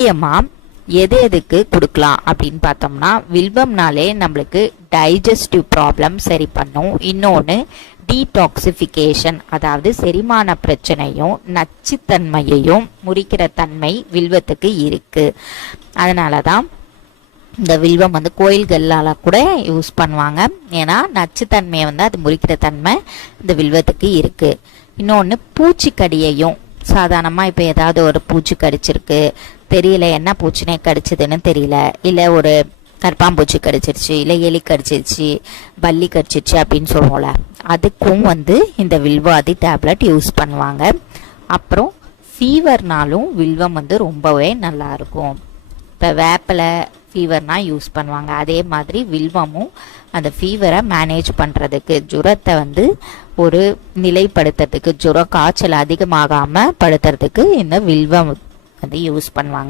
முக்கியமா எது எதுக்கு கொடுக்கலாம் அப்படின்னு பார்த்தோம்னா, வில்வம்னாலே நம்மளுக்கு டைஜஸ்டிவ் ப்ராப்ளம் சரி பண்ணும். இன்னொன்று டீடாக்சிஃபிகேஷன், அதாவது செரிமான பிரச்சனையும் நச்சுத்தன்மையையும் முறிக்கிற தன்மை வில்வத்துக்கு இருக்கு. அதனால தான் இந்த வில்வம் கோயில்களால கூட யூஸ் பண்ணுவாங்க. ஏன்னா நச்சுத்தன்மையை அது முறிக்கிற தன்மை இந்த வில்வத்துக்கு இருக்கு. இன்னொன்று பூச்சிக்கடியையும், சாதாரணமாக இப்போ ஏதாவது ஒரு பூச்சி கடிச்சிருக்கு, தெரியல என்ன பூச்சினே கடிச்சதுன்னு தெரியல, இல்லை ஒரு கற்பாம்பூச்சி கடிச்சிருச்சு, இல்லை எலி கடிச்சிருச்சு, பல்லி கடிச்சிருச்சு அப்படின்னு சொல்லுவோம்ல, அதுக்கும் இந்த வில்வாதி டேப்லெட் யூஸ் பண்ணுவாங்க. அப்புறம் ஃபீவர்னாலும் வில்வம் ரொம்பவே நல்லா இருக்கும். இப்போ வேப்பிலை ஃபீவர்னா யூஸ் பண்ணுவாங்க. அதே மாதிரி வில்வமும் அந்த ஃபீவரை மேனேஜ் பண்ணுறதுக்கு, ஜுரத்தை ஒரு நிலைப்படுத்துறதுக்கு, ஜுரம் காய்ச்சல் அதிகமாகாமல் படுத்துறதுக்கு இந்த வில்வம் யூஸ் பண்ணுவாங்க.